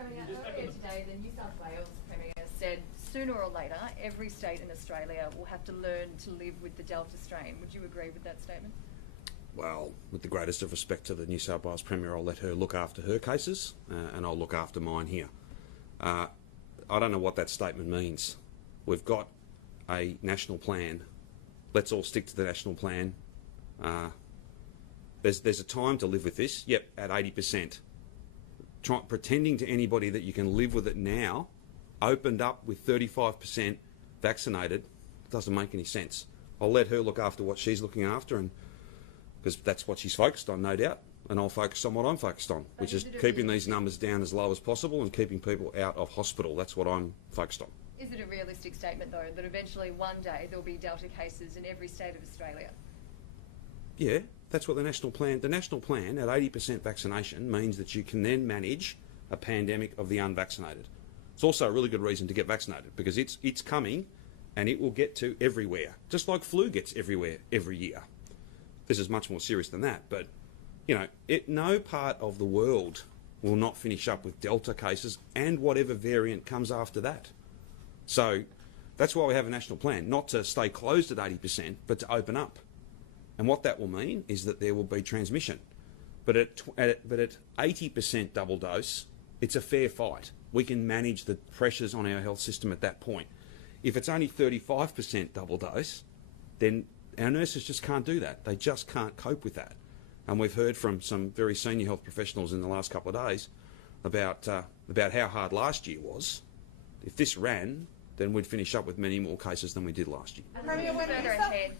Premier, earlier today, the New South Wales Premier said sooner or later every state in Australia will have to learn to live with the Delta strain. Would you agree with that statement? Well, with the greatest of respect to the New South Wales Premier, I'll let her look after her cases and I'll look after mine here. I don't know what that statement means. We've got a national plan. Let's all stick to the national plan. There's a time to live with this. Yep, at 80%. Pretending to anybody that you can live with it now, opened up with 35% vaccinated, doesn't make any sense. I'll let her look after what she's looking after, and because that's what she's focused on, no doubt, and I'll focus on what I'm focused on, which is keeping these numbers down as low as possible and keeping people out of hospital. That's what I'm focused on. Is it a realistic statement, though, that eventually one day there'll be Delta cases in every state of Australia? Yeah, that's what the national plan at 80% vaccination means that you can then manage a pandemic of the unvaccinated. It's also a really good reason to get vaccinated because it's coming and it will get to everywhere, just like flu gets everywhere every year. This is much more serious than that, but you know, no part of the world will not finish up with Delta cases and whatever variant comes after that. So that's why we have a national plan, not to stay closed at 80%, but to open up. And what that will mean is that there will be transmission. But at 80% double dose, it's a fair fight. We can manage the pressures on our health system at that point. If it's only 35% double dose, then our nurses just can't do that. They just can't cope with that. And we've heard from some very senior health professionals in the last couple of days about how hard last year was. If this ran, then we'd finish up with many more cases than we did last year. Further ahead,